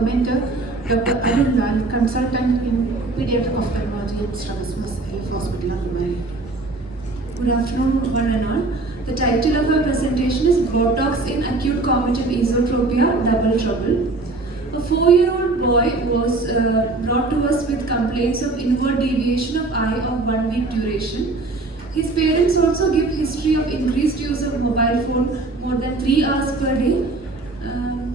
Mentor Dr. Arun Lal, consultant in pediatric ophthalmology at Strabismus Elf Hospital, Mumbai. Good afternoon, one and all. The title of our presentation is Botox in Acute Comitive Esotropia, Double Trouble. A 4-year-old boy was brought to us with complaints of inward deviation of eye of 1 week duration. His parents also give history of increased use of mobile phone more than 3 hours per day.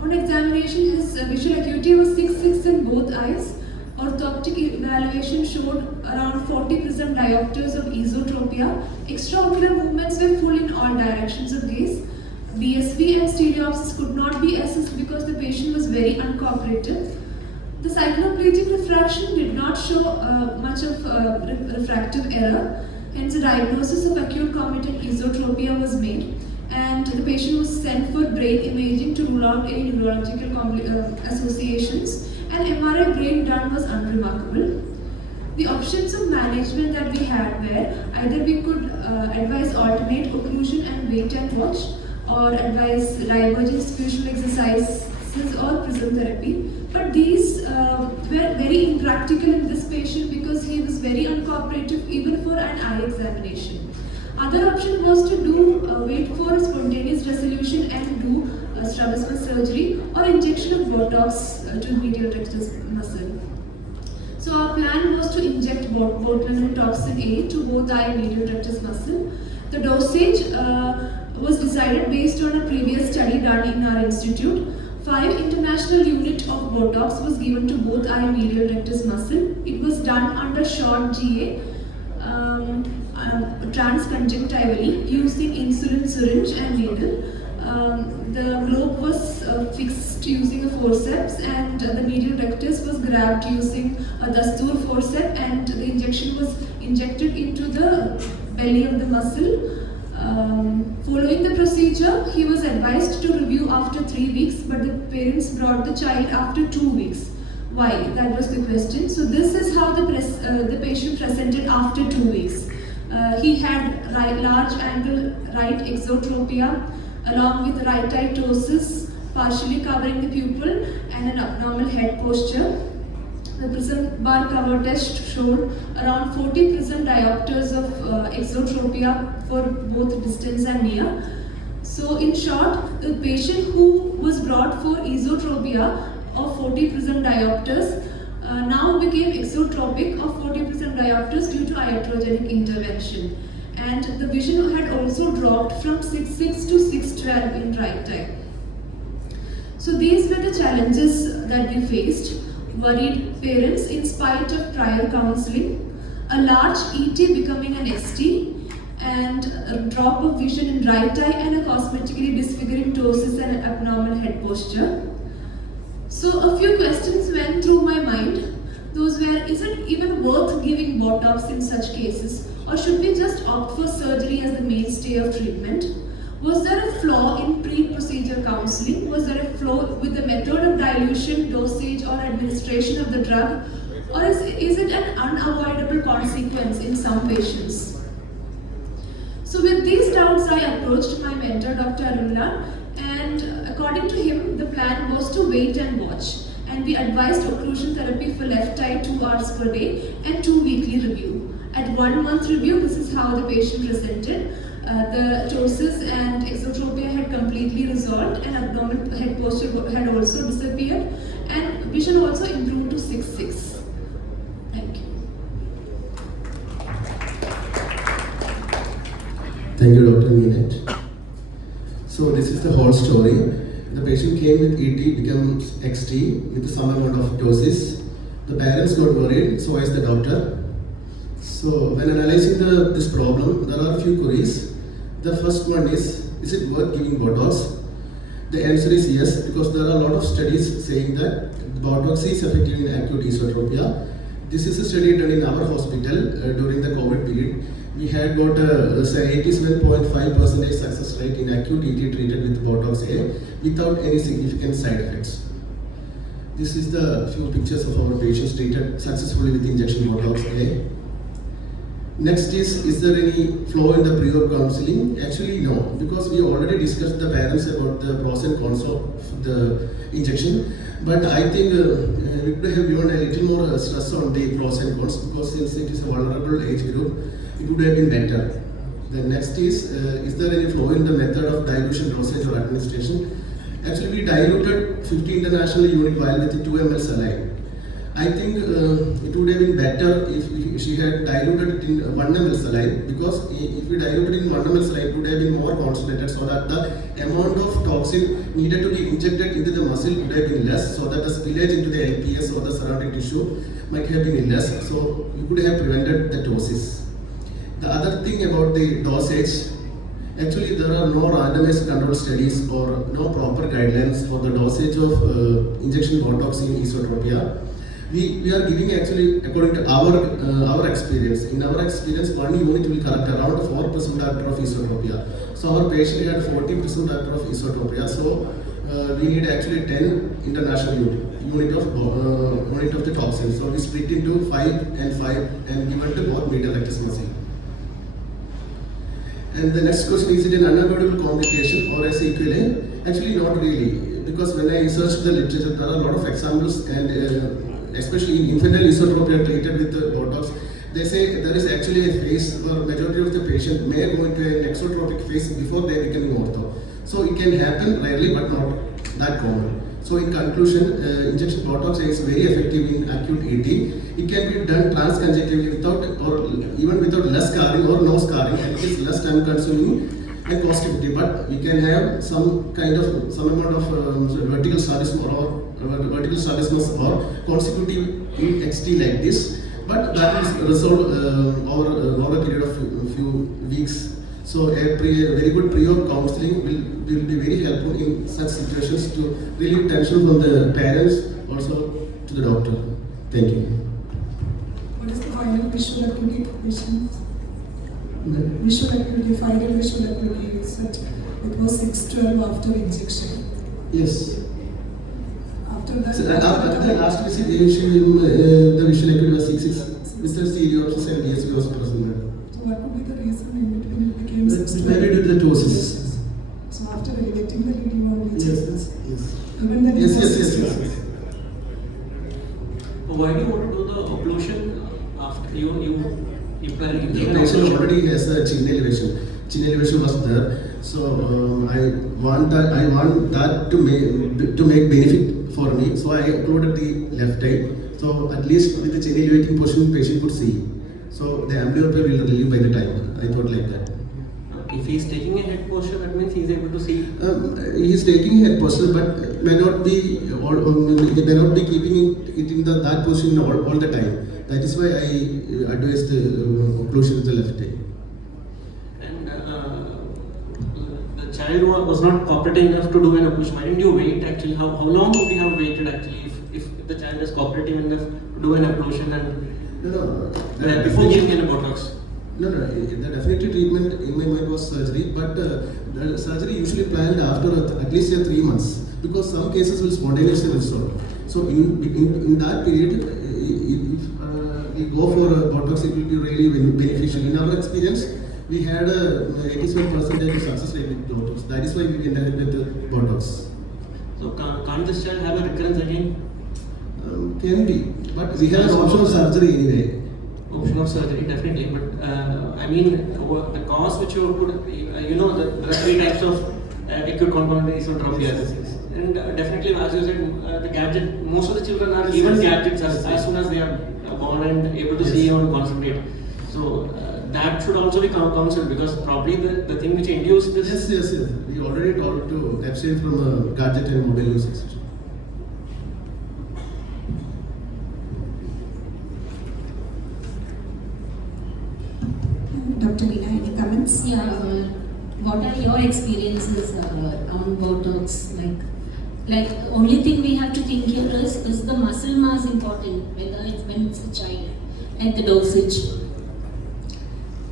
On examination, his visual acuity was 6.6 in both eyes. Orthoptic evaluation showed around 40% diopters of esotropia. Extraocular movements were full in all directions of gaze. BSV and stereopsis could not be assessed because the patient was very uncooperative. The cycloplegic refraction did not show much of refractive error. Hence, a diagnosis of acute comitant esotropia was made, and the patient was sent for brain imaging to rule out any neurological associations, and MRI brain done was unremarkable. The options of management that we had were either we could advise alternate occlusion and wait and watch, or advise divergence fusional exercises or prism therapy. But these were very impractical in this patient because he was very uncooperative even for an eye examination. Other option was to do wait for spontaneous resolution and do strabismus surgery or injection of Botox to medial rectus muscle. So our plan was to inject botulinum toxin A to both eye and medial rectus muscle. The dosage was decided based on a previous study done in our institute. 5 international units of Botox was given to both eye and medial rectus muscle. It was done under short GA. Transconjunctivally using insulin syringe and needle. The globe was fixed using a forceps, and the medial rectus was grabbed using a Dastur forceps, and the injection was injected into the belly of the muscle. Following the procedure, he was advised to review after 3 weeks, but the parents brought the child after 2 weeks. Why? That was the question. So this is how the patient presented after 2 weeks. He had large angle right exotropia along with right eye ptosis partially covering the pupil and an abnormal head posture. The prism bar cover test showed around 40% diopters of exotropia for both distance and near. So in short, the patient who was brought for esotropia of 40% diopters now became exotropic of 40% diopters due to iatrogenic intervention. And the vision had also dropped from 6.6 to 6.12 in right eye. So these were the challenges that we faced. Worried parents in spite of prior counseling, a large ET becoming an ST, and a drop of vision in right eye and a cosmetically disfiguring ptosis and abnormal head posture. So a few questions went through my mind. Those were, is it even worth giving Botox in such cases, or should we just opt for surgery as the mainstay of treatment? Was there a flaw in pre-procedure counseling? Was there a flaw with the method of dilution, dosage, or administration of the drug? Or is it an unavoidable consequence in some patients? So with these doubts, I approached my mentor, Dr. Arun Lal, and according to him, the plan was to wait and watch. And we advised occlusion therapy for left eye 2 hours per day and 2 weekly review. At 1 month review, this is how the patient presented. The ptosis and exotropia had completely resolved, and abnormal head posture had also disappeared, and vision also improved to 6.6. Thank you. Thank you, Dr. Meenet. So this is the whole story. The patient came with ET, becomes XT with some amount of ptosis. The parents got worried, so is the doctor. So when analyzing this problem, there are a few queries. The first one is it worth giving Botox? The answer is yes, because there are a lot of studies saying that Botox is effective in acute esotropia. This is a study done in our hospital during the COVID period. We had got a 87.5% success rate in acute ET treated with Botox A without any significant side effects. This is the few pictures of our patients treated successfully with injection Botox A. Next is there any flaw in the pre-op counseling? Actually, no, because we already discussed the parents about the pros and cons of the injection. But I think we could have given a little more stress on the pros and cons, because since it is a vulnerable age group, it would have been better. The next is there any flaw in the method of dilution, dosage or administration? Actually, we diluted 50 international unit vial with 2 ml saline. I think it would have been better if she had diluted it in 1 ml saline, because if we diluted in 1 ml saline, it would have been more concentrated, so that the amount of toxin needed to be injected into the muscle would have been less, so that the spillage into the LPS or the surrounding tissue might have been less, so we could have prevented the doses. The other thing about the dosage, actually there are no randomized control studies or no proper guidelines for the dosage of injection Botox in esotropia. We are giving actually according to our experience. In our experience, 1 unit will correct around 4% factor of esotropia. So our patient had 40% factor of esotropia. So we need actually 10 international unit of the toxin. So we split into 5 and 5 and given to both medial rectus muscle. And the next question, is it an unavoidable complication or a sequelae? Actually, not really, because when I researched the literature, there are a lot of examples, and especially in infantile esotropia treated with Botox, they say there is actually a phase where majority of the patient may go into an exotropic phase before they are becoming ortho. So it can happen rarely, but not that common. So in conclusion, injection Botox is very effective in acute ET. It can be done transconjunctively without or even without less scarring or no scarring, and it is less time consuming and cost effective. But we can have some amount of vertical strabismus or consecutive XT like this. But that is resolved over a period of few weeks. So a very good pre-op counseling will be very helpful in such situations to relieve tension from the parents, also to the doctor. Thank you. What is the final visual acuity for patients? Final visual acuity, you said it was 6:12 after injection. Yes. After that, So, after the last visit, the visual acuity was 6:6. Mr. Stereopsis and DSP was present. so what would be the reason in between it became 6:12? Maybe due to the doses. So after elevating the lead, you only check this. Yes. Even then, Yes. Why do you want to do the occlusion after you The plan? patient already has a chin elevation. Chin elevation was there, so I want that to make benefit for me. So I uploaded the left eye. So at least with the chin elevating portion, patient could see. So the amblyopia will relieve by the time. I thought like that. If he is taking a head posture, that means he is able to see. He is taking head posture, but may not be keeping it in that position all the time. That is why I advised occlusion with the left eye. And the child was not cooperating enough to do an occlusion. Why didn't you wait actually? How long would you have waited actually if the child is cooperating enough to do an occlusion and before giving an Botox? No. The definitive treatment in my mind was surgery, but the surgery usually planned after at least 3 months, because some cases will spontaneously resolve. So in that period, if we go for Botox, it will be really beneficial. In our experience, we had a 87% success rate with Botox. That is why we ended with Botox. So can't this child have a recurrence again? Can be, but we have an option of surgery anyway. Option of surgery, definitely. But I mean, the cause which you put, there are 3 types of acute concomitant esotropia. And definitely, as you said, the gadget, most of the children are given gadgets as soon as they are born and able to see or concentrate. So that should also be counseled, because probably the thing which induced this. Yes. We already told to abstain from gadget and mobile usage. Dr. Meena, any comments? Yeah, what are your experiences on Botox? Like only thing we have to think here is the muscle mass important, whether it's when it's a child, and the dosage.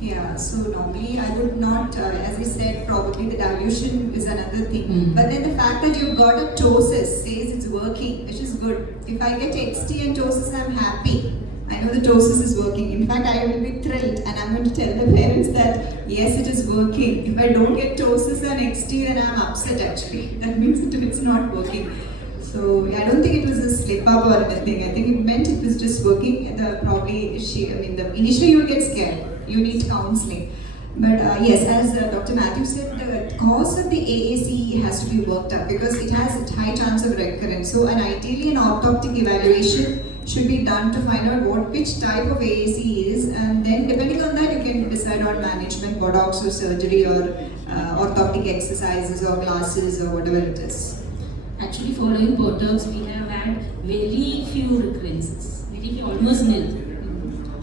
Yeah, so normally I would not, as I said, probably the dilution is another thing. Mm. But then the fact that you've got a ptosis says it's working, which is good. If I get XT and ptosis, I'm happy. I know the ptosis is working. In fact, I will be thrilled and I'm going to tell the parents that yes, it is working. If I don't get ptosis and XT, then I'm upset actually. That means it's not working. So I don't think it was a slip up or anything. I think it meant it was just working. Initially you will get scared. You need counseling. But yes, as Dr. Matthew said, the cause of the AAC has to be worked up because it has a high chance of recurrence. So ideally an orthoptic evaluation should be done to find out which type of AAC is, and then depending on that you can decide on management, botox or surgery or orthoptic exercises or classes or whatever it is. Actually, following Botox, we have had very few recurrences, very few, almost nil.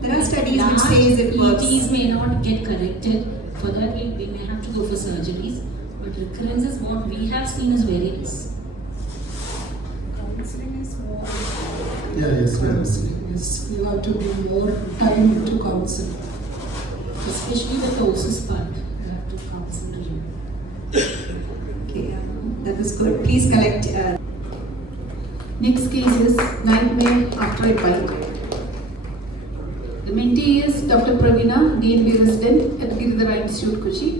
There are studies which says it works. ETs may not get corrected. For that, we may have to go for surgeries. But recurrences, what we have seen is very less. Counseling is more. Yes, ma'am. Counseling is, you have to give more time to counsel. Especially the ptosis part, you have to counsel really. Okay, that was good. Please collect. Next case is nightmare after a bite. The mentee is Dr. Pravina, DNB resident at Giridhara Institute, Kochi.